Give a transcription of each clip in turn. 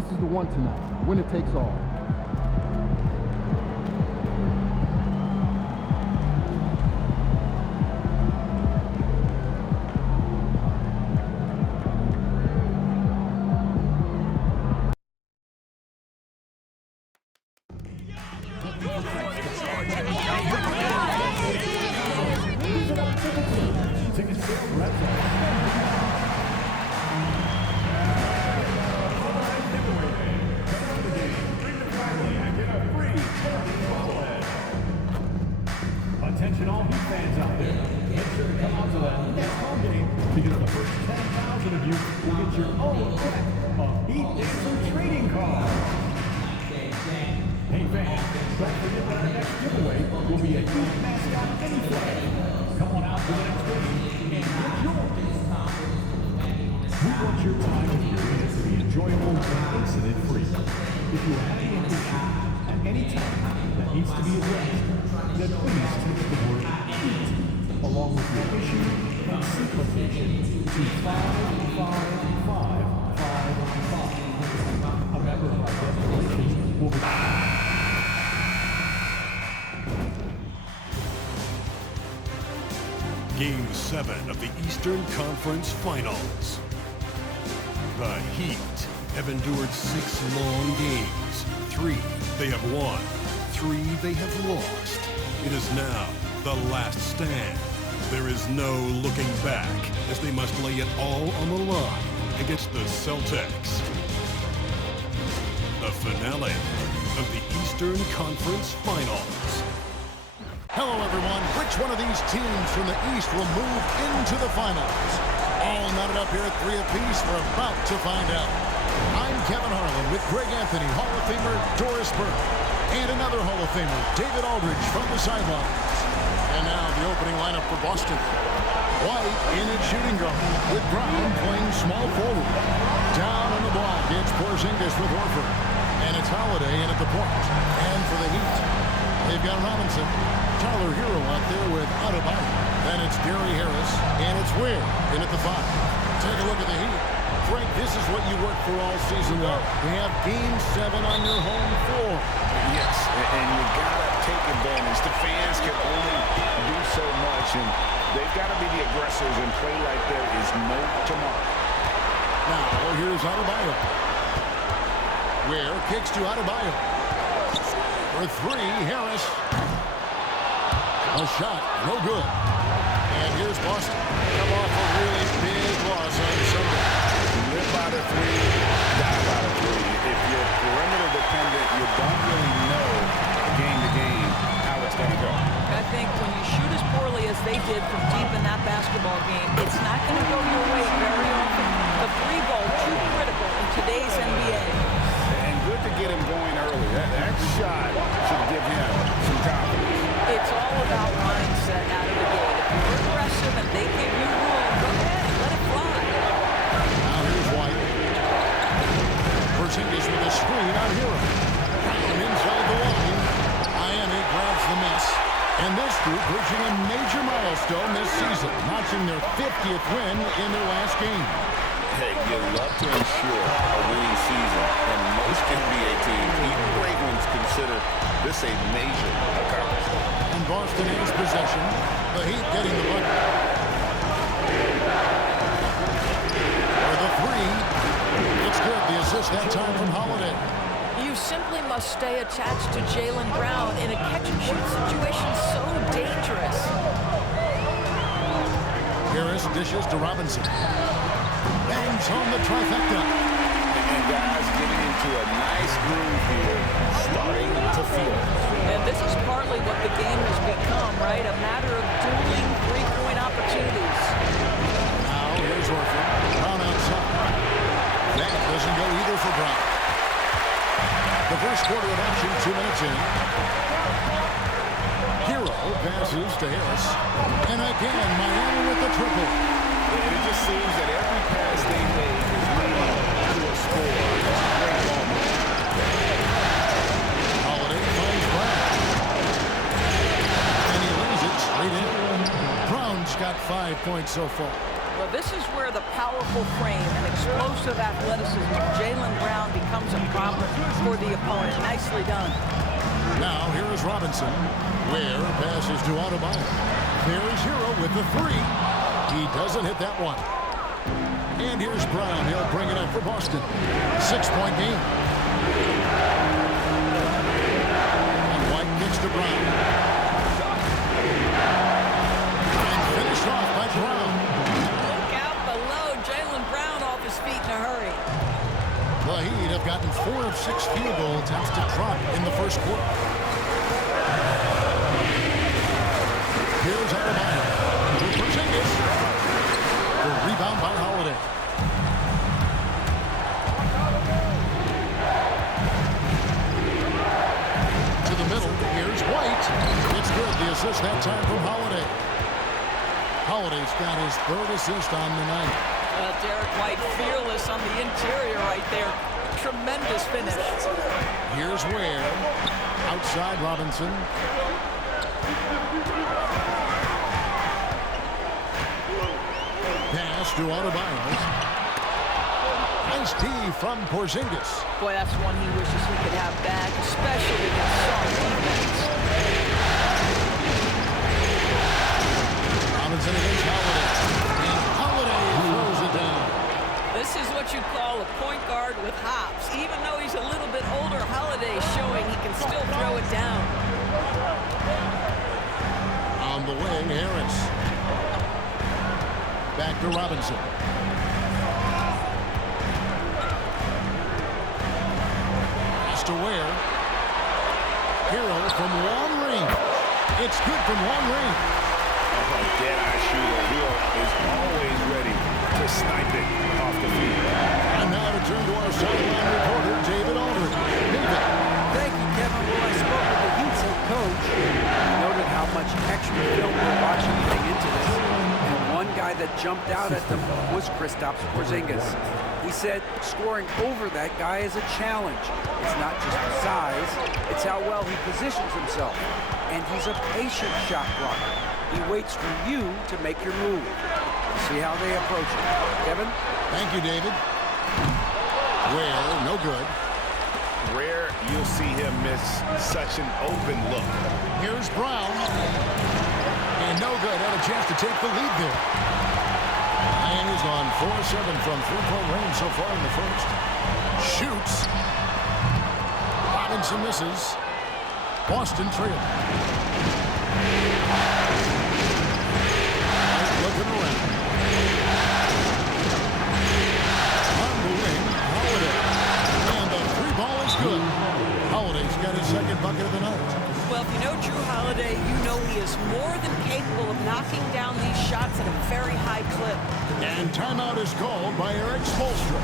This is the one tonight. Winner takes all. Attention all Heat fans out there. Make sure to come out to that next home game because the first 10,000 of you will get your own set of Heat Answer trading cards. Hey fans, don't forget that our next giveaway will be a Heat mascot mini flag. Come on out to the next game and get yours. We want your time with your units to be enjoyable and incident-free. If you have any issue at any time that needs to be addressed, then please text the word HEAT along with your issue and seat location to 55555. A member of our guest relations will be... Game 7 of the Eastern Conference Finals. The Heat have endured 6 long games. 3 they have won, 3 they have lost. It is now the last stand. There is no looking back as they must lay it all on the line against the Celtics. The finale of the Eastern Conference Finals. Hello, everyone. Which one of these teams from the East will move into the finals? All knotted up here at 3 apiece. We're about to find out. I'm Kevin Harlan with Greg Anthony, Hall of Famer Doris Burke, and another Hall of Famer, David Aldridge, from the sidelines. And now the opening lineup for Boston. White in at shooting guard, with Brown playing small forward. Down on the block, it's Porzingis with Horford. And it's Holiday in at the point. And for the Heat, they've got Robinson, Tyler Hero out there with Adebayo. Then it's Gary Harris, and it's Weir in at the 5. Take a look at the Heat. Frank, this is what you worked for all season long. We have Game 7 on your home floor. Yes, and you gotta take advantage. The fans can only do so much, and they've got to be the aggressors and play like there is no tomorrow. Now, here's Adebayo. Weir kicks to Adebayo. For 3, Harris. A shot, no good. And here's Boston. Come off a really big loss on Sunday. Live by the 3, die by the 3. If you're perimeter dependent, you don't really know game to game how it's going to go. I think when you shoot as poorly as they did from deep in that basketball game, it's not going to go your way very often. The 3 ball, too critical in today's NBA. And good to get him going early. That shot should give him some confidence. It's all about mindset out of the gate. If you're aggressive and they give you room, go ahead and let it fly. Now here's White. Porzingis with a screen on Hero. Brown inside the line. Miami grabs the miss. And this group reaching a major milestone this season, notching their 50th win in their last game. Hey, you love to ensure a winning season, and most NBA teams, even great ones, consider this a major accomplishment. And Boston has possession. The Heat getting the bucket. For the 3. It's good. The assist that time from Holiday. You simply must stay attached to Jaylen Brown in a catch-and-shoot situation so dangerous. Harris dishes to Robinson. Bangs home the trifecta. And guys getting into a nice groove here, starting to feel it. And this is partly what the game has become, right? A matter of dueling 3-point opportunities. Now here's Horford. Brown outside. That doesn't go either for Brown. The first quarter of action, 2 minutes in. Hero passes to Harris. And again, Miami with the triple. And it just seems that every pass they make is leading to a score. It's a great moment. Holiday finds Brown. And he lays it straight in. Brown's got 5 points so far. Well, this is where the powerful frame and explosive athleticism of Jaylen Brown becomes a problem for the opponent. Nicely done. Now here is Robinson. Ware passes to Adebayo. There's Hero with the three. He doesn't hit that one. And here's Brown. He'll bring it up for Boston. 6-point game. And White kicks to Brown. And finished off by Brown. Look out below. Jaylen Brown off his feet in a hurry. The Heat have gotten 4 of 6 field goal attempts to drop in the first quarter. Here's Adebayo. To Porzingis. The rebound by Holiday. To the middle. Here's White. It's good. The assist that time from Holiday. Holiday's got his 3rd assist on the night. Derek White fearless on the interior right there. Tremendous finish. Here's Ware. Outside Robinson. Pass to Adebayo. Nice D from Porzingis. Boy, that's one he wishes he could have back, especially against some defense. Robinson against Holiday. And Holiday throws it down. This is what you call a point guard with hops. Even though he's a little bit older, Holiday is showing he can still throw it down. On the wing, Harris. Back to Robinson. Pass to Ware. Hero from long range. It's good from long range. A dead-eye shooter. Hero is always ready to snipe it off the field. And now to turn to our sideline reporter, David Aldridge. David. Thank you, Kevin. Well, I spoke with the Heat's head coach. He noted how much extra film they're watching heading into this. And one guy that jumped out at them was Kristaps Porzingis. He said scoring over that guy is a challenge. It's not just the size, it's how well he positions himself. And he's a patient shot blocker. He waits for you to make your move. See how they approach it. Kevin? Thank you, David. Ware, no good. Rare you'll see him miss such an open look. Here's Brown. And no good. Had a chance to take the lead there. And he's on 4-7 from three-point range so far in the first. Shoots. Robinson misses. Boston trail. Looking around. On the wing, Holiday. And the three ball is good. Holiday's got his second bucket of the night. Well, if you know Drew Holiday, you know he is more than capable of knocking down these shots at a very high clip. And timeout is called by Eric Spoelstra.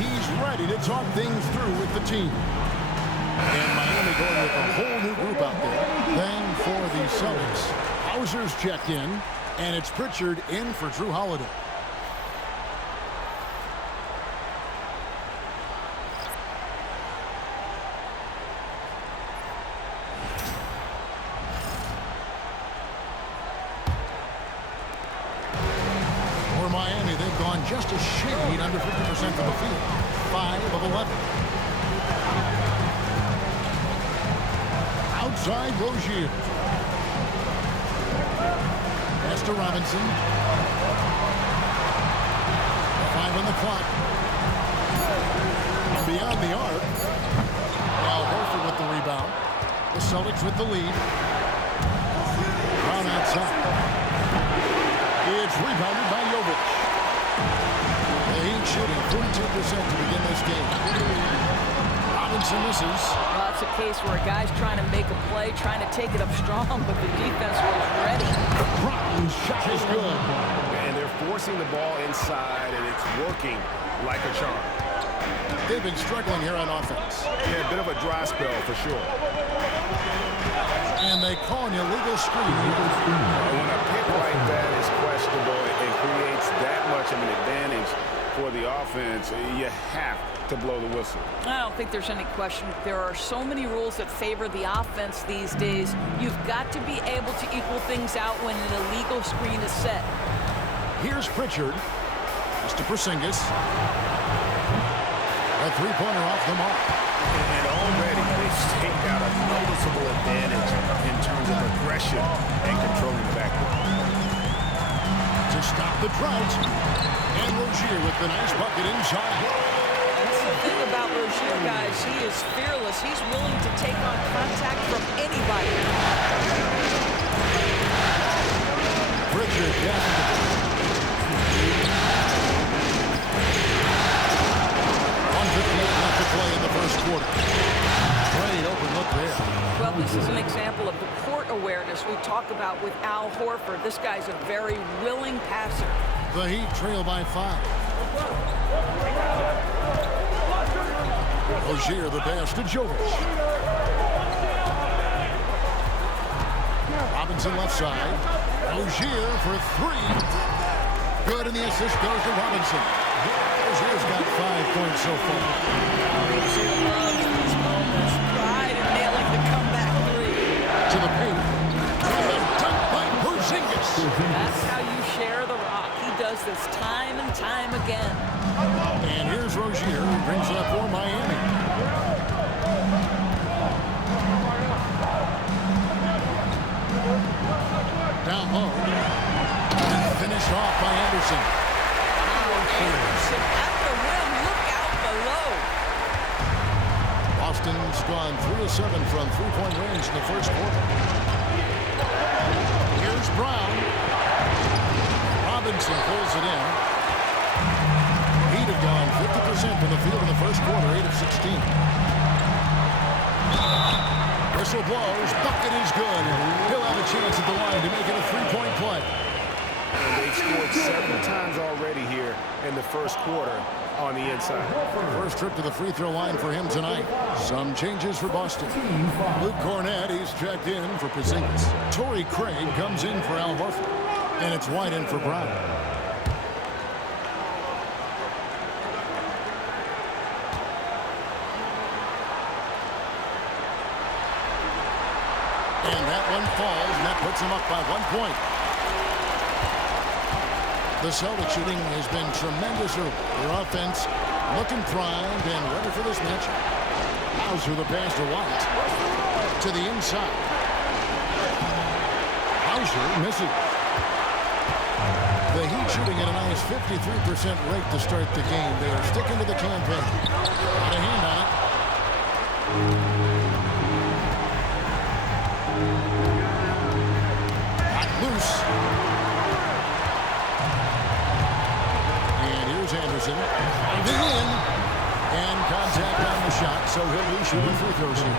He's ready to talk things through with the team. And Miami going with a whole new group out there. Then for the Celtics, Hauser's checked in, and it's Pritchard in for Drew Holiday. For Miami, they've gone just a shade under 50% from the field. 5 of 11. Outside Rozier. Pass to Robinson. 5 on the clock. And beyond the arc. Al Horford with the rebound. The Celtics with the lead. Brown outside. It's rebounded by Jovic. The Heat shooting 42% to begin this game. Robinson misses. Well, that's a case where a guy's trying to make a play, trying to take it up strong, but the defense was ready. Brown's shot is good. And they're forcing the ball inside, and it's working like a charm. They've been struggling here on offense. Yeah, a bit of a dry spell for sure. And they call an illegal screen. When a pick like that is questionable and creates that much of an advantage for the offense, you have to blow the whistle. I don't think there's any question. There are so many rules that favor the offense these days. You've got to be able to equal things out when an illegal screen is set. Here's Pritchard. It's to Porzingis. A three-pointer off the mark. And already they've got a noticeable advantage in terms of aggression and controlling the backcourt. To stop the drought. And Rozier with the nice bucket inside. That's the thing about Rozier, guys. He is fearless. He's willing to take on contact from anybody. Pritchard, yes. 1:58 left to play in the first quarter. Great open look there. Well, this is an example of the court awareness we talk about with Al Horford. This guy's a very willing passer. The Heat trail by 5. Rozier the pass to Jovic. Robinson left side. Rozier for 3. Good, and the assist goes to Robinson. Rozier's got 5 points so far. Rozier loves these moments. Pride in nailing the comeback 3. To the paint. And the dunk by Porzingis. That's how you share the rock. He does this time and time again. And here's Rozier, who brings it up for Miami. Down low. And finished off by Anderson. Anderson at the rim. Look out below. Boston's gone 3 of 7 from three-point range in the first quarter. Here's Brown. Robinson pulls it in. Heat have gone 50% from the field in the first quarter, 8 of 16. Whistle blows, bucket is good. He'll have a chance at the line to make it a three-point play. And they've scored 7 times already here in the first quarter on the inside. First trip to the free throw line for him tonight. Some changes for Boston. Luke Cornett, he's checked in for Porzingis. Torrey Craig comes in for Al Horford. And it's White in for Brown. And that one falls, and that puts him up by 1 point. The Celtics shooting has been tremendous early. Their offense looking primed and ready for this matchup. Hauser the pass to White. To the inside. Hauser misses. The Heat shooting at a nice 53% rate to start the game. They are sticking to the campaign. Got a hand on it. Got loose. And here's Anderson. Diving in. And contact on the shot, so he'll be shooting free throws here.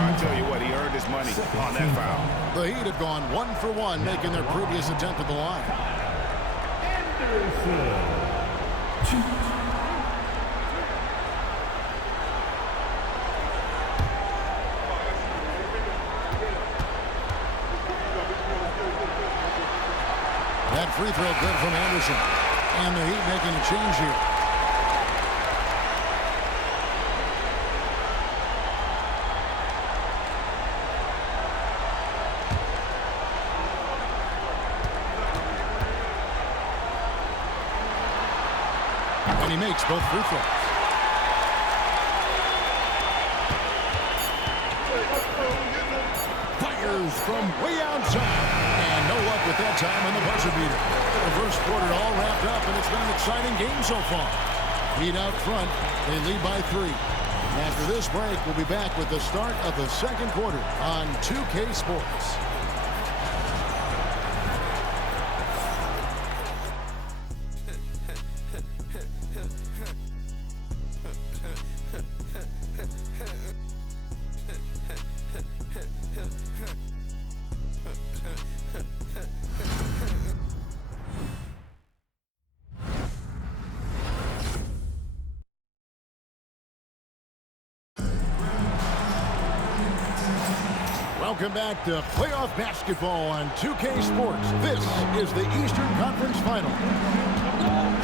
I'll tell you what, he earned his money on that foul. The Heat have gone 1 for 1, making their previous attempt at the line. That free throw good from Anderson. And the Heat making a change here. And he makes both free throws. Fires from way outside. And no luck with that time on the buzzer beater. The first quarter all wrapped up, and it's been an exciting game so far. Heat out front. They lead by 3. And after this break, we'll be back with the start of the second quarter on 2K Sports. Welcome back to playoff basketball on 2K Sports. This is the Eastern Conference Final.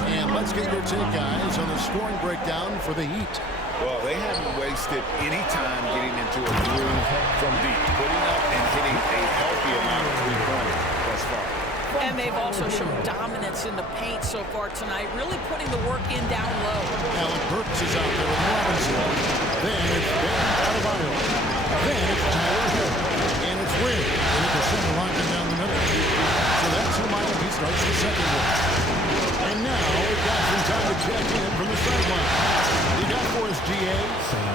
And let's get your take, guys, on the scoring breakdown for the Heat. Well, they haven't wasted any time getting into a groove from deep, putting up and hitting a healthy amount of three-pointers thus far. And they've also shown dominance in the paint so far tonight, really putting the work in down low. Alec Burks is out there with Robinson. Then it's Ben Adebayo. Then it's Tyler Hill. And it's Wynn. And it's the center rocking down the middle. So that's who Miami starts the second one. And now we've got some time to check in from the sideline. You got for us, GA?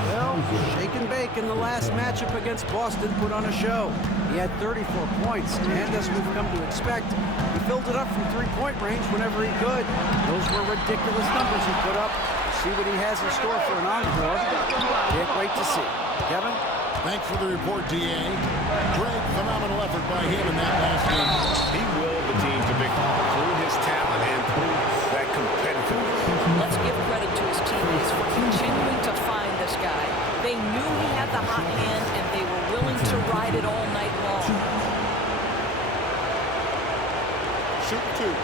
Well, shake and bake in the last matchup against Boston put on a show. He had 34 points, and as we've come to expect, he filled it up from three-point range whenever he could. Those were ridiculous numbers he put up. We'll see what he has in store for an encore. Can't wait to see. Kevin? Thanks for the report, DA. Great, phenomenal effort by him in that last game. He willed the team to victory through his talent and through that competitiveness. Let's give credit to his teammates for continuing to find this guy. They knew he had the hot hand, and they were willing to ride it all night long. Shoot two.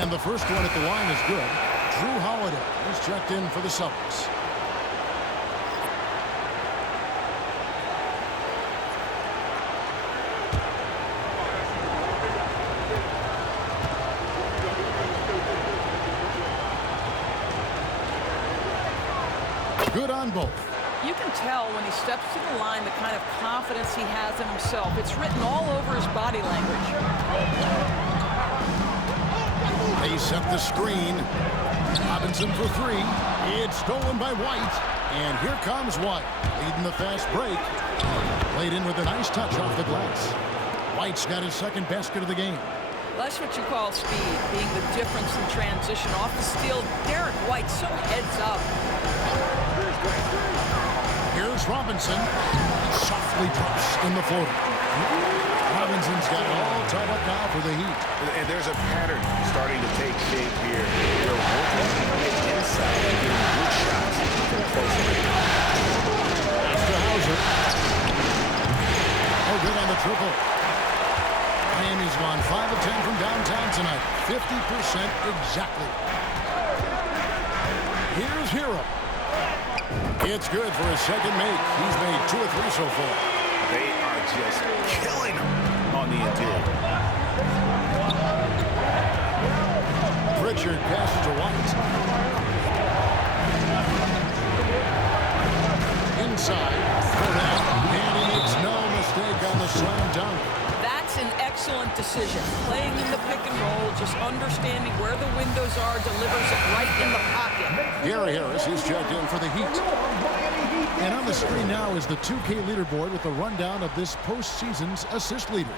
And the first one at the line is good. Drew Holiday is checked in for the Celtics. Good on both. You can tell when he steps to the line the kind of confidence he has in himself. It's written all over his body language. They set the screen. Robinson for three. It's stolen by White. And here comes White, leading the fast break. Played in with a nice touch off the glass. White's got his second basket of the game. That's what you call speed, being the difference in transition. Off the steal, Derek White so heads up. Here's Robinson. Softly drops in the floater. Robinson's got it all tied up now for the Heat. And there's a pattern starting to take shape here. They're working on the inside and getting good shots from close range. After Hauser. Oh, good on the triple. Miami's gone 5 of 10 from downtown tonight. 50% exactly. Here's Hero. It's good for his second make. He's made 2 or 3 so far. They are just killing him on the interior. Pritchard passes to White. Inside. And he makes no mistake on the slam dunk. That's an excellent decision. Playing in the pick and roll, just understanding where the windows are, delivers it right in the pocket. Gary Harris is checked in for the Heat. And on the screen now is the 2K leaderboard with a rundown of this postseason's assist leaders.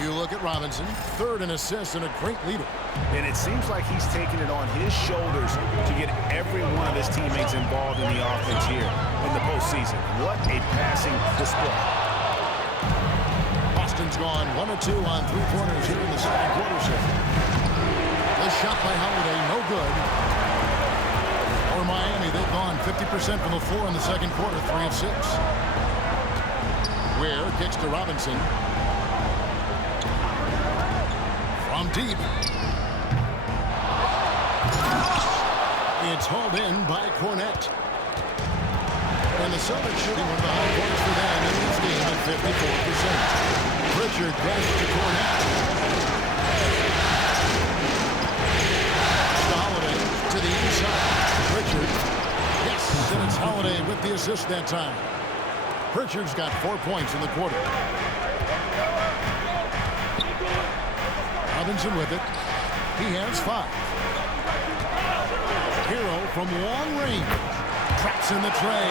You look at Robinson, third in assists and a great leader. And it seems like he's taking it on his shoulders to get every one of his teammates involved in the offense here in the postseason. What a passing display. Boston's gone 1 of 2 on 3-pointers here in the second quarter set. The shot by Holiday, no good. For Miami, they've gone 50% from the floor in the second quarter, 3 of 6. Ware kicks to Robinson. From deep. It's hauled in by Cornette. And the Celtics shooting one of the high points for them in this game at 54%. Pritchard passes to Cornette. To Holiday to the inside. Pritchard. Yes, and it's Holiday with the assist that time. Pritchard's got 4 points in the quarter. Robinson with it. He has 5. Hero from long range. Traps in the tray.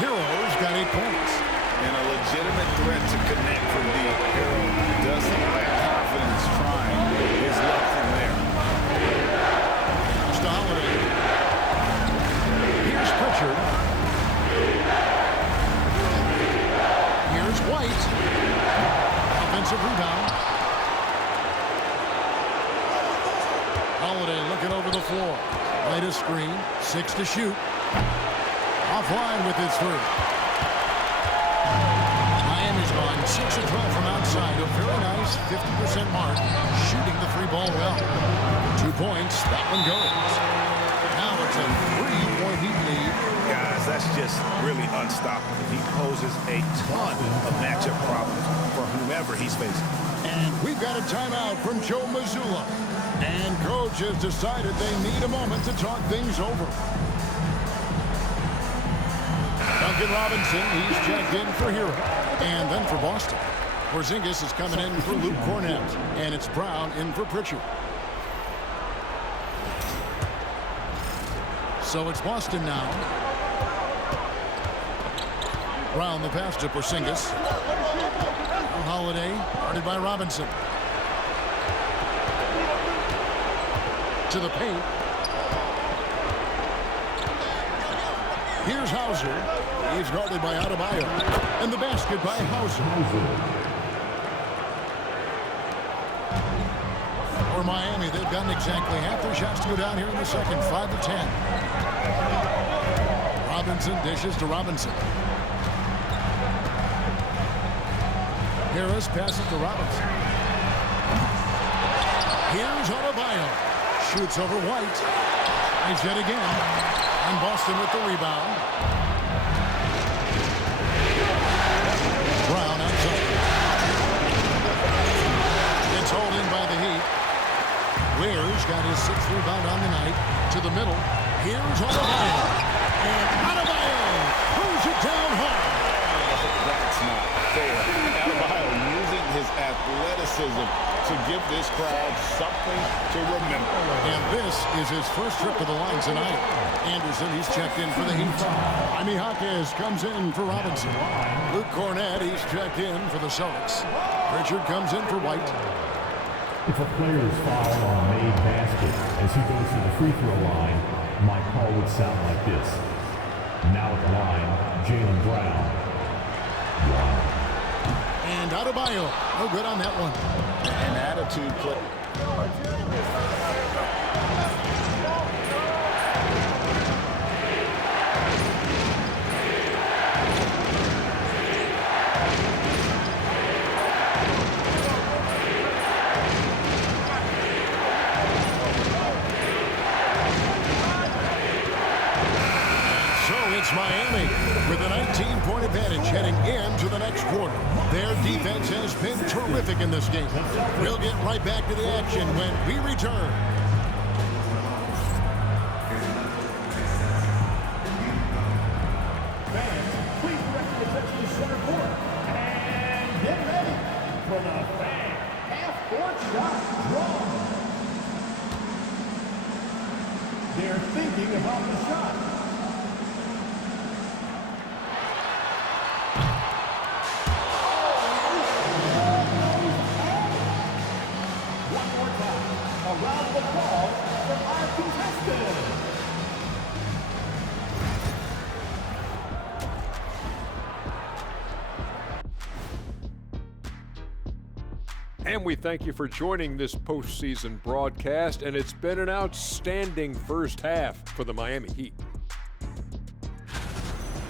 Hero's got 8 points. And a legitimate threat to connect from the Hero. Doesn't lack confidence trying his luck from there. Here's to Holiday. Here's Pritchard. Here's White. Offensive rebound. Holiday looking over the floor. Latest screen. 6 to shoot. Offline with his three. Miami's gone 6 of 12 from outside. A very nice 50% mark. Shooting the 3 ball well. 2 points. That one goes. Now it's a 3-point Heat lead. Guys, that's just really unstoppable. He poses a ton of matchup problems for whomever he's facing. And we've got a timeout from Joe Mazzulla. And coach has decided they need a moment to talk things over. Duncan Robinson, he's checked in for Hero. And then for Boston, Porzingis is coming in for Luke Cornett. And it's Brown in for Pritchard. So it's Boston now. Brown the pass to Porzingis. Holiday, guarded by Robinson. To the paint. Here's Hauser. He's guarded by Adebayo. And the basket by Hauser. For Miami, they've gotten exactly half their shots to go down here in the second, 5 of 10. Robinson dishes to Robinson. Harris passes to Robinson. Here's Adebayo. Shoots over White. Nice hit again. And Boston with the rebound. Brown outside. It's hauled in by the Heat. Ware's got his 6th rebound on the night. To the middle. Here's Adebayo. And Adebayo pulls it down hard. That's not fair. Adebayo using his athleticism to give this crowd something to remember. And this is his first trip to the line tonight. Anderson, he's checked in for the Heat. Jaime Jaquez comes in for Robinson. Luke Cornett, he's checked in for the Celtics. Pritchard comes in for White. If a player is fouled on a made basket as he goes to the free throw line, my call would sound like this. Now at the line, Jaylen Brown. Wow. And Adebayo, no good on that one. An attitude play. It's Miami with a 19-point advantage heading into the next quarter. Their defense has been terrific in this game. We'll get right back to the action when we return. Fans, please direct your attention to center court. And get ready for the fan half-court shot draw. They're thinking about the shot. Around the ball for our contestant. And we thank you for joining this postseason broadcast, and it's been an outstanding first half for the Miami Heat.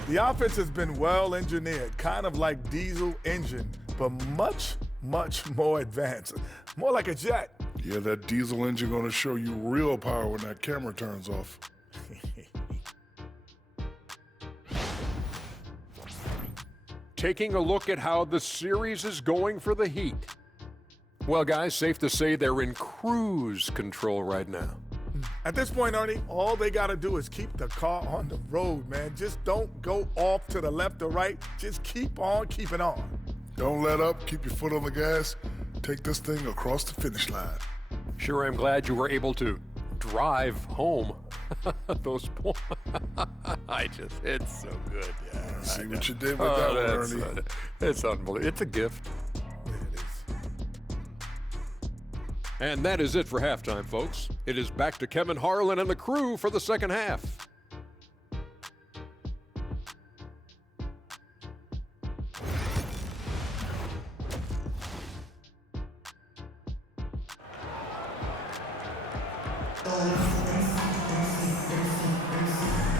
The offense has been well engineered, kind of like diesel engine, but much, much more advanced. More like a jet. Yeah, that diesel engine gonna show you real power when that camera turns off. Taking a look at how the series is going for the Heat. Well, guys, safe to say they're in cruise control right now. At this point, Ernie, all they got to do is keep the car on the road, man. Just don't go off to the left or right. Just keep on keeping on. Don't let up. Keep your foot on the gas. Take this thing across the finish line. Sure, I'm glad you were able to drive home. Those points. It's so good. Yeah, See what you did with that one, Ernie. It's unbelievable. It's a gift. Yeah, it is. And that is it for halftime, folks. It is back to Kevin Harlan and the crew for the second half.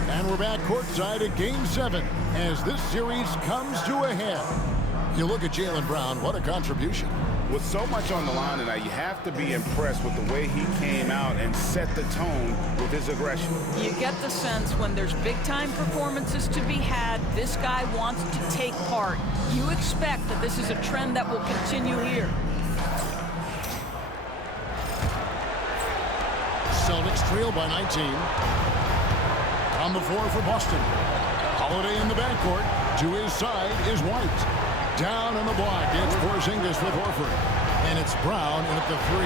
And we're back courtside at Game 7 as this series comes to a head. You look at Jaylen Brown, what a contribution. With so much on the line tonight, you have to be impressed with the way he came out and set the tone with his aggression. You get the sense when there's big-time performances to be had, this guy wants to take part. You expect that this is a trend that will continue here. Celtics trail by 19. On the floor for Boston. Holiday in the backcourt. To his side is White. Down on the block, it's Porzingis with Horford. And it's Brown in at the 3.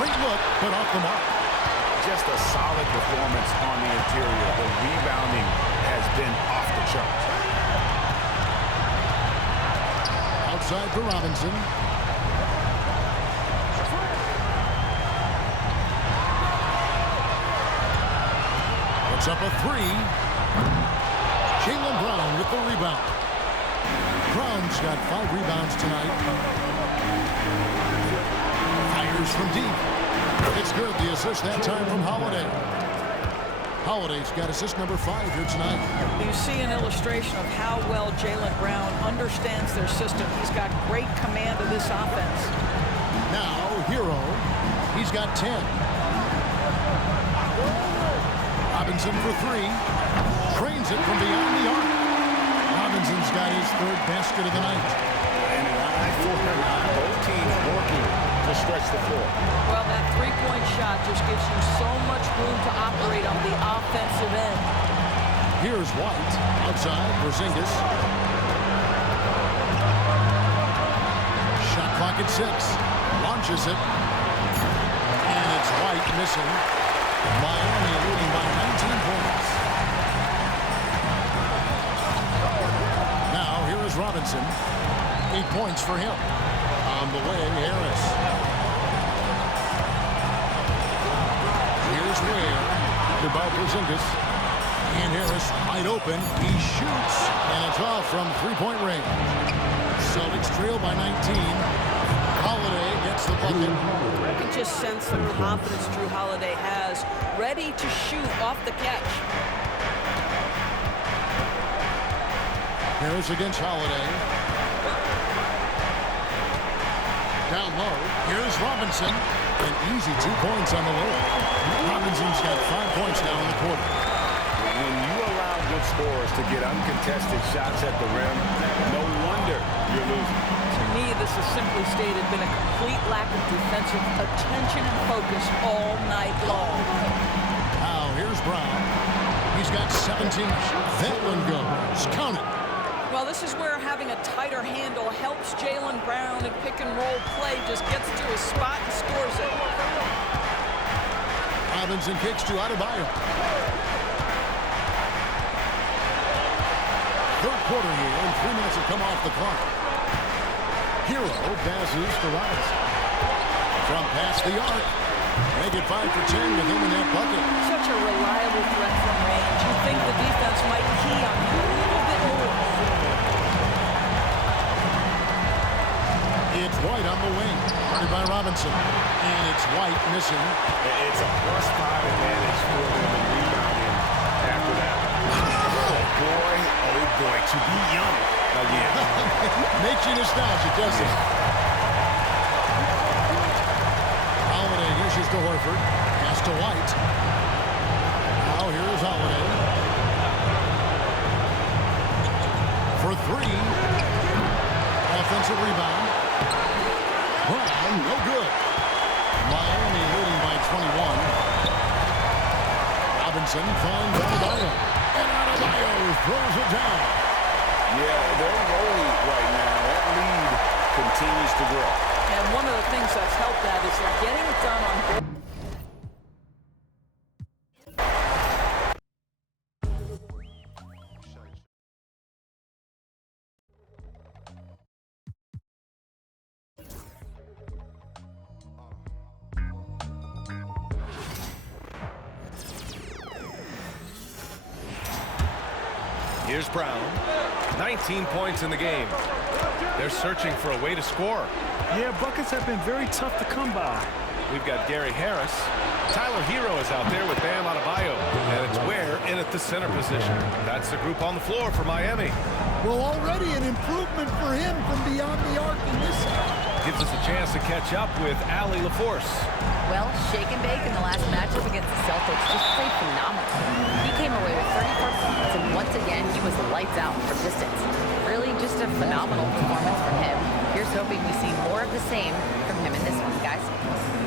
Great look, but off the mark. Just a solid performance on the interior. The rebounding has been off the charts. Outside for Robinson. Puts up a 3. Jaylen Brown with the rebound. Brown's got 5 rebounds tonight. Fires from deep. It's good. The assist that time from Holiday. Holiday's got assist number 5 here tonight. You see an illustration of how well Jaylen Brown understands their system. He's got great command of this offense. Now, Hero. He's got 10. Robinson for 3. Trains it from beyond the arc. Robinson's got his 3rd basket of the night. And an eye for an eye. Both teams working to stretch the floor. Well, that three-point shot just gives you so much room to operate on the offensive end. Here's White. Outside, Porzingis. Shot clock at 6. Launches it. And it's White missing. Miami leading by 19 points. Now, here is Robinson. 8 points for him. On the way, Harris. Here's Ware. Goodbye, Porzingis. And Harris wide open. He shoots. And it's off from three-point range. Celtics trail by 19. Holiday gets the bucket. You can just sense the confidence Drew Holiday has, ready to shoot off the catch. Harris against Holiday. Down low. Here's Robinson. An easy 2 points on the low. Robinson's got 5 points now in the quarter. When you allow good scorers to get uncontested shots at the rim, no wonder you're losing. To me, this has simply stated been a complete lack of defensive attention and focus all night long. Now, here's Brown. He's got 17. That one goes. Count it. Well, this is where having a tighter handle helps Jaylen Brown in pick-and-roll play. Just gets to his spot and scores it. Robinson kicks to Adebayo. Third quarter here, and 3 minutes have come off the clock. Hero passes to Robinson. From past the arc. Make it 5 for 10 with him in that bucket. Such a reliable threat from range. You think the defense might key on him a little bit more. It's White on the wing. Guarded by Robinson. And it's White missing. It's a +5 advantage for them in rebounding after that. Oh boy, to be young again. Makes you nostalgic, doesn't it? Holiday issues to Horford. Pass to White. Now here's Holiday. For 3. Offensive rebound. Brown, no good. Miami leading by 21. Robinson finds Adebayo. And Adebayo throws it down. Yeah, they're rolling right now. That lead continues to grow. And one of the things that's helped that is they're getting it done on both. Here's Brown. 19 points in the game. They're searching for a way to score. Yeah, buckets have been very tough to come by. We've got Gary Harris. Tyler Hero is out there with Bam Adebayo. And it's Ware in at the center position. That's the group on the floor for Miami. Well, already an improvement for him from beyond the arc in this. gives us a chance to catch up with Allie LaForce. Well, shake and bake in the last matchup against the Celtics just played phenomenal. He came away with 34 points, and once again, he was lights out for distance. Really just a phenomenal performance from him. Here's hoping we see more of the same from him in this one, guys.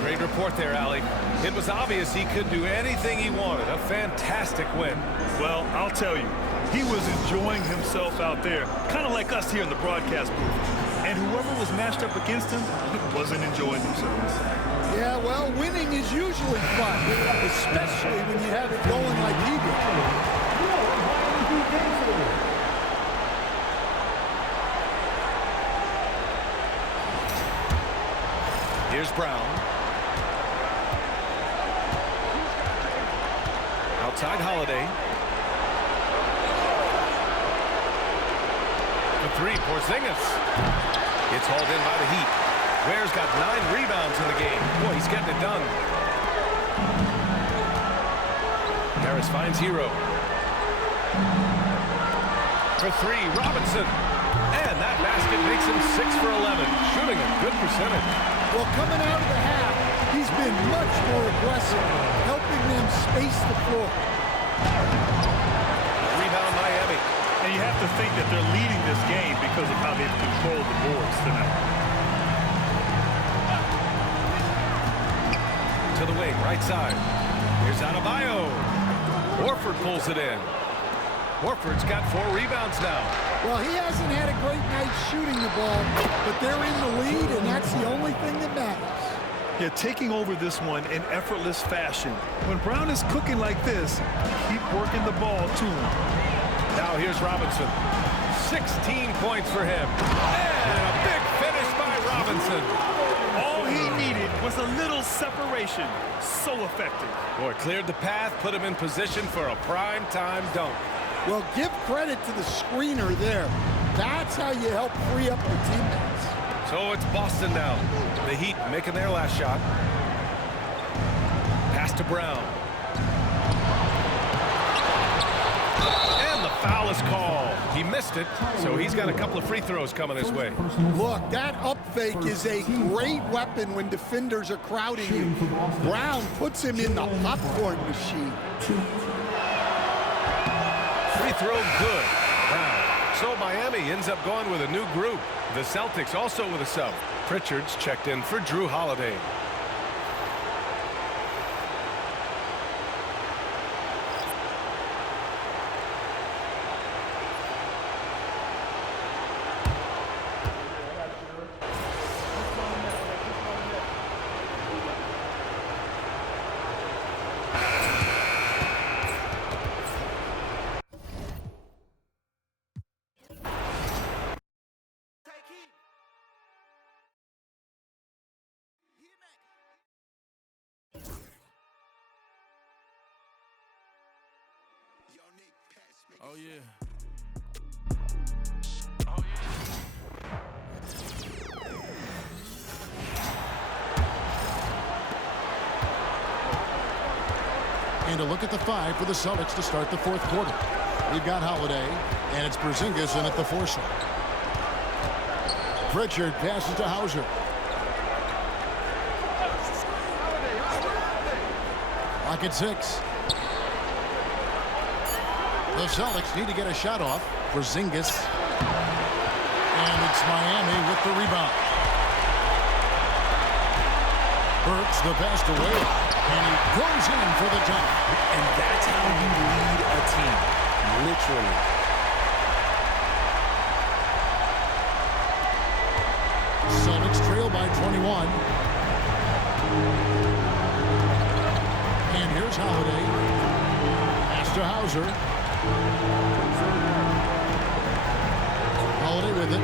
Great report there, Allie. It was obvious he could do anything he wanted. A fantastic win. Well, I'll tell you, he was enjoying himself out there, kind of like us here in the broadcast booth. And whoever was matched up against him wasn't enjoying themselves. Yeah, well, winning is usually fun, especially when you have it going like he did. Here's Brown. Outside Holiday. For three, Porzingis. It's hauled in by the Heat. Ware's got 9 rebounds in the game. Boy, he's getting it done. Harris finds Hero. For three, Robinson. And that basket makes him 6 for 11, shooting a good percentage. Well, coming out of the half, he's been much more aggressive, helping them space the floor. Rebound Miami. And you have to think that they're leading this game because of how they've controlled the boards tonight. To the wing, right side. Here's Adebayo. Horford pulls it in. Horford's got 4 rebounds now. Well, he hasn't had a great night shooting the ball, but they're in the lead, and that's the only thing that matters. Yeah, taking over this one in effortless fashion. When Brown is cooking like this, keep working the ball to him. Now here's Robinson. 16 points for him. And a big finish by Robinson. All he needed was a little separation. So effective. Boy, cleared the path, put him in position for a prime-time dunk. Well, give credit to the screener there. That's how you help free up your teammates. So it's Boston now. The Heat making their last shot. Pass to Brown. And the foul is called. He missed it, so he's got a couple of free throws coming his way. Look, that up fake is a great weapon when defenders are crowding you. Brown puts him in the popcorn machine. Free throw good. Brown. So Miami ends up going with a new group. The Celtics also with a sub. Pritchard's checked in for Drew Holiday. Oh, yeah. And a look at the 5 for the Celtics to start the 4th quarter. We've got Holiday, and it's Porzingis in at the 4 slot. Pritchard passes to Hauser. Clock at 6. The Celtics need to get a shot off. Porzingis. And it's Miami with the rebound. Burks the pass to Wade. And he goes in for the dunk. And that's how you lead a team. Literally. Celtics trail by 21. And here's Holiday. Pass to Hauser. Holiday with it.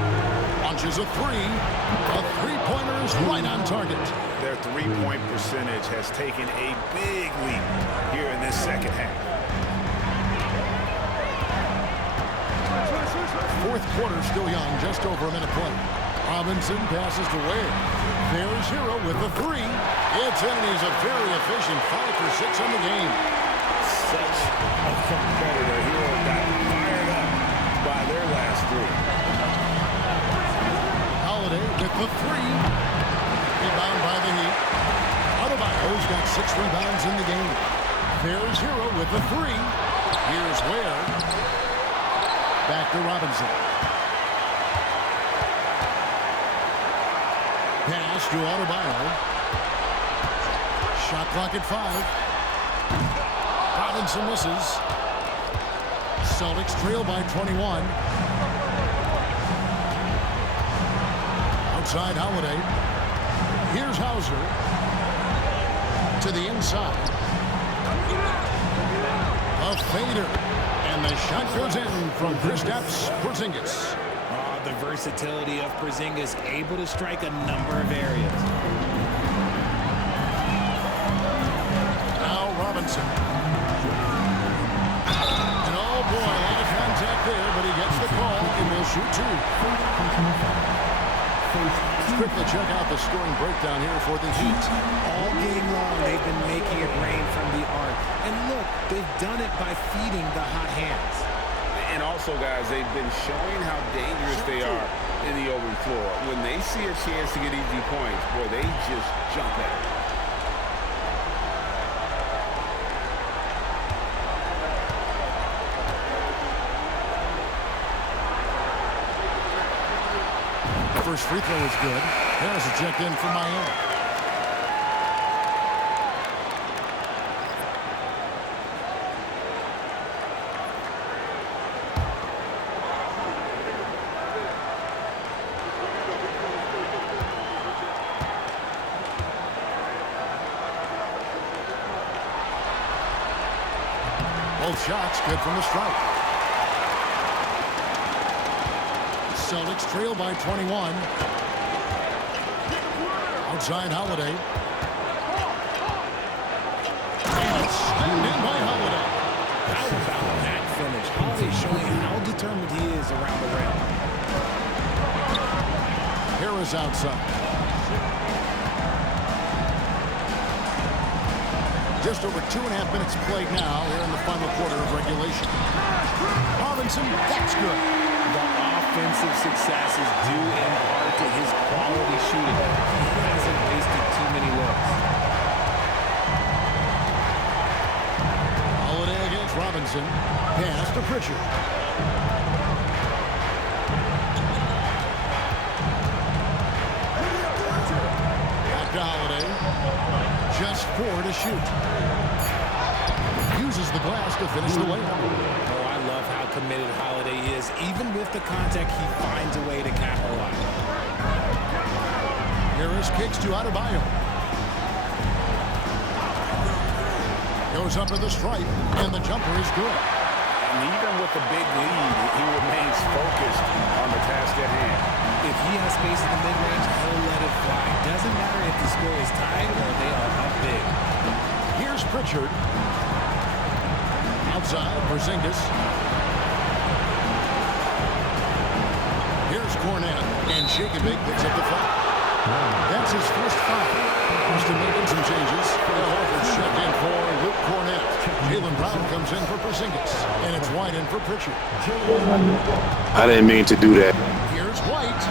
Launches a 3. A three-pointer is right on target. Their three-point percentage has taken a big leap here in this second half. 4th quarter still young, just over a minute play. Robinson passes to Wade. There's Hero with the 3. It's in. He's a very efficient 5 for 6 on the game. Such a competitor. Hero got fired up by their last 3. Holiday Holiday with the three. Rebound by the Heat. Adebayo's got 6 rebounds in the game. There's Hero with the three. Here's Ware. Back to Robinson. Pass to Adebayo. Shot clock at 5. Robinson misses. Celtics trail by 21. Outside Holiday. Here's Hauser. To the inside. A fader. And the shot goes in from Kristaps Porzingis. The versatility of Porzingis, able to strike a number of areas. Now Robinson. And oh boy, a lot of contact there, but he gets the call and will shoot 2. Quickly check out the scoring breakdown here for the Heat. All game long, they've been making it rain from the arc. And look, they've done it by feeding the hot hands. And also, guys, they've been showing how dangerous they are in the open floor. When they see a chance to get easy points, boy, they just jump at it. First free throw is good. There's a check in for Miami. Both shots good from the stripe. Celtics trail by 21. Outside Holiday. And it's stopped in by Holiday. How about that finish? Holiday showing how determined he is around the rim. Harris outside. Just over 2.5 minutes played now here in the final quarter of regulation. Robinson, that's good. The offensive success is due in part to his quality shooting. He hasn't wasted too many looks. Holiday against Robinson. Pass to Pritchard. Back to Holiday. Just 4 to shoot. Uses the glass to finish the layup. Oh, I love how committed Holiday is. Even with the contact, he finds a way to capitalize. Harris kicks to Adebayo. Goes up to the stripe, and the jumper is good. And even with the big lead, he remains focused on the task at hand. If he has space in the mid-range, he'll let it fly. Doesn't matter if the score is tied or they are up big. Here's Pritchard. Outside, Porzingis. Here's Cornette, and Shake and Bake picks up the foul. That's his first foul. Houston making some changes. Al Horford checked in for Luke Cornette. Jaylen Brown comes in for Porzingis, and it's White in for Pritchard. I didn't mean to do that. Here's White.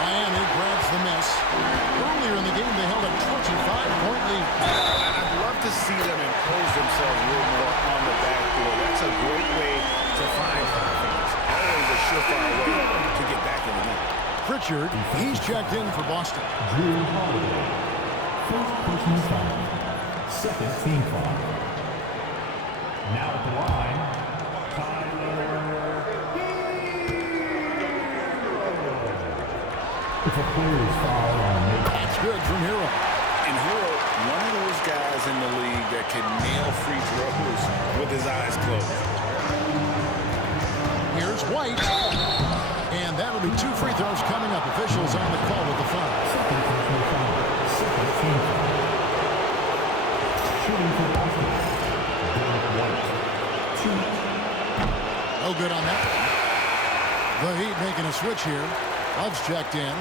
Miami grabs the miss. Earlier in the game, they held a 25-point lead. I'd love to see them impose themselves a little more on the backboard. That's a great way to find confidence. Always a surefire way to get back in the game. Pritchard, he's checked in for Boston. Drew Holiday. First personal foul. Second team foul. Now at the line, if a player is fouled on that's good from Hero. And Hero, one of those guys in the league that can nail free throws with his eyes closed. Here's White. And that'll be 2 free throws coming up. Officials on the call with the foul. Second personal foul. Second team foul. Shooting for Boston. Derek White. 2. No good on that. The Heat making a switch here. Love's checked in.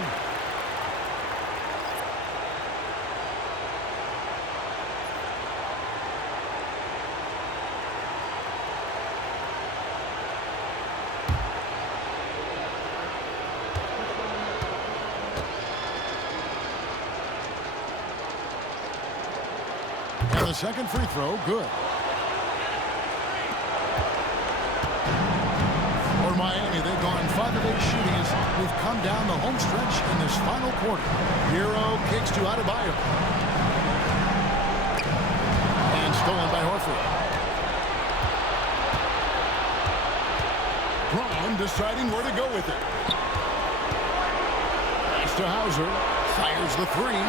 And the second free throw, good. For Miami, they've gone 5 of 8 shooting as we've come down the home stretch in this final quarter. Hero kicks to Adebayo. And stolen by Horford. Brown deciding where to go with it. Pass to Hauser. Fires the three.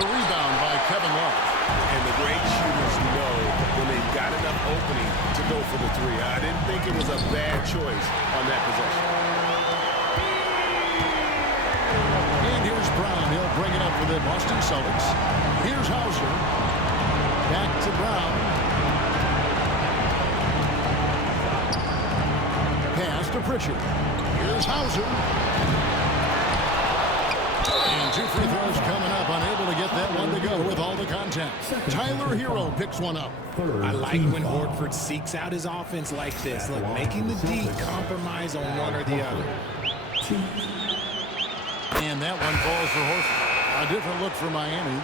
The rebound by Kevin Love. And the great shooters know when they've got enough opening to go for the three. I didn't think it was a bad choice on that possession. And here's Brown. He'll bring it up for the Boston Celtics. Here's Hauser. Back to Brown. Pass to Pritchard. Here's Hauser. And 2 free throws coming up. Unable to get that one to go with all the contact. Tyler Hero picks one up. I like when Horford seeks out his offense like this. Look, making the D compromise on one or the other. And that one falls for Horford. A different look for Miami.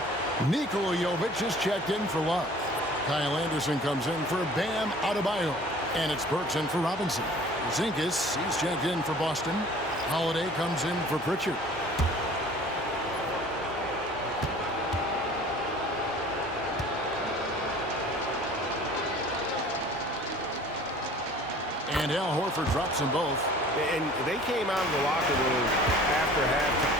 Nikola Jovic is checked in for Love. Kyle Anderson comes in for Bam Adebayo. And it's Burks in for Robinson. Zinkas, he's checked in for Boston. Holiday comes in for Pritchard. And Al Horford drops them both. And they came out of the locker room after halftime.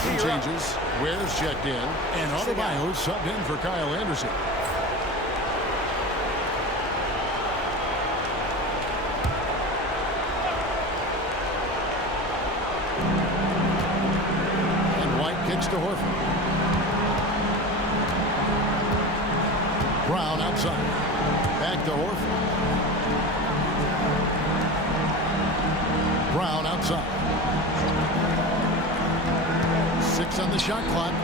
Some changes. Ware's checked in. And Adebayo subbed in for Kyle Anderson. And White kicks to Horford. Brown outside. Back to Horford. Brown outside. 6 on the shot clock.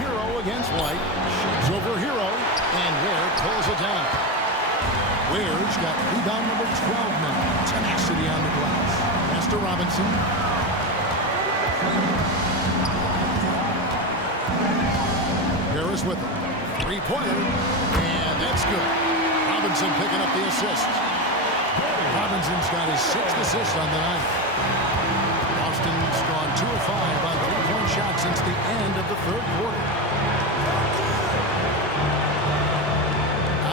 Hero against White. Shoots over Hero. And Ware pulls it down. Ware's got rebound number 12 now. Tenacity on the glass. Pass to Robinson. Harris with him. 3-pointer. And that's good. Robinson picking up the assist. Robinson's got his 6th assist on the night. Boston's gone 2 of 5 on 3-point shots since the end of the 3rd quarter.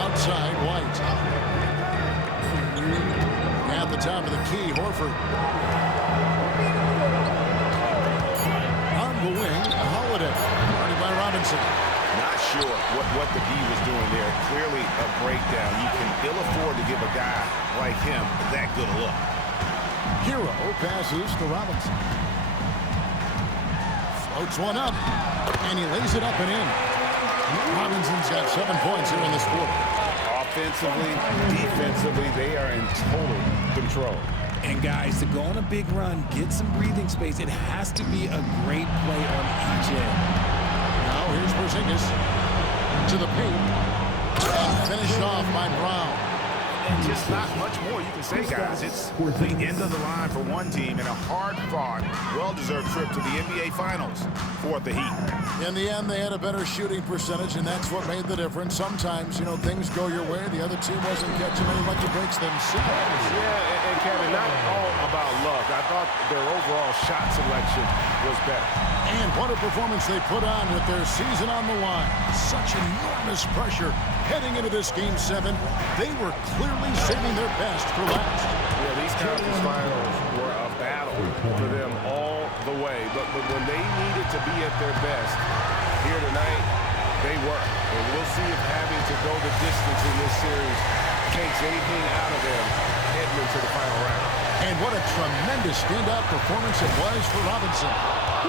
Outside, White. At the top of the key, Horford. On the wing, Holiday. Guarded by Robinson. Not sure what the D was doing there. Clearly a breakdown. You can ill afford to give a guy like him that good a look. Hero passes to Robinson. Floats one up. And he lays it up and in. Robinson's got 7 points here in this quarter. Offensively, defensively, they are in total control. And guys, to go on a big run, get some breathing space, it has to be a great play on each end. Now here's Porzingis to the paint. And finished off by Brown. And just not much more you can say, guys. It's the end of the line for one team and a hard-fought, well-deserved trip to the NBA Finals for the Heat. In the end, they had a better shooting percentage, and that's what made the difference. Sometimes, you know, things go your way. The other team wasn't catching any lucky breaks themselves. Yeah, and Kevin, not all about luck. I thought their overall shot selection was better. And what a performance they put on with their season on the line. Such enormous pressure heading into this Game 7. They were clearly saving their best for last. Yeah, these conference finals were a battle for them all the way. But when they needed to be at their best here tonight, they were. And we'll see if having to go the distance in this series takes anything out of them heading into the final round. And what a tremendous standout performance it was for Robinson.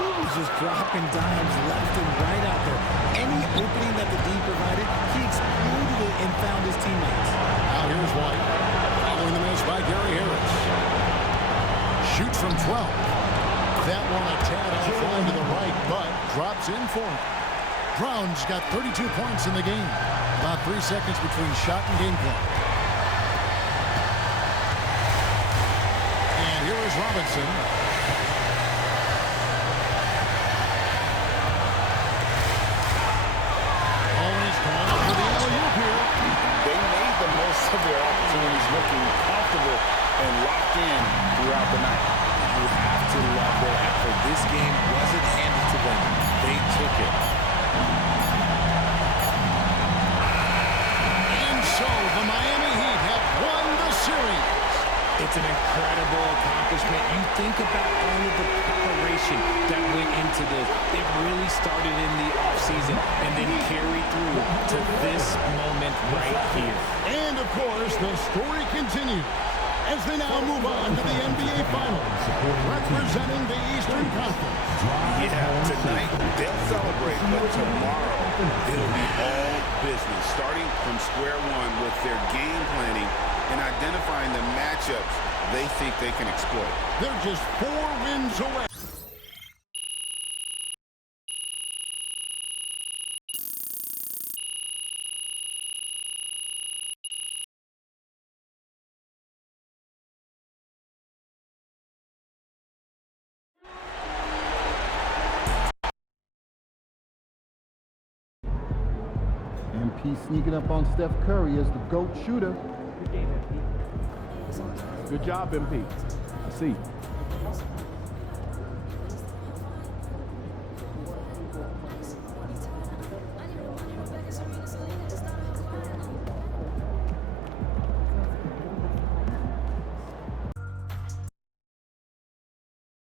He was just dropping dimes left and right out there. Any opening that the D provided, he exploited it and found his teammates. Now here's White. Following the miss by Gary Harris. Shoots from 12. That one a tad offline to the right, but drops in for him. Brown's got 32 points in the game. About 3 seconds between shot and game clock. Robinson. Always going up for the alley-oop here. They made the most of their opportunities, looking comfortable and locked in throughout the night. You have to love their effort. This game wasn't handed to them. They took it. And so the Miami Heat have won the series. It's an incredible accomplishment. You think about all of the preparation that went into this. It really started in the offseason and then carried through to this moment right here. And, of course, the story continues as they now move on to the NBA Finals, representing the Eastern Conference. Yeah, tonight they'll celebrate, but tomorrow it'll be all business, starting from square one with their game planning and identifying the matchups they think they can exploit. They're just 4 wins away. MP sneaking up on Steph Curry as the GOAT shooter. Good job, MP. I see.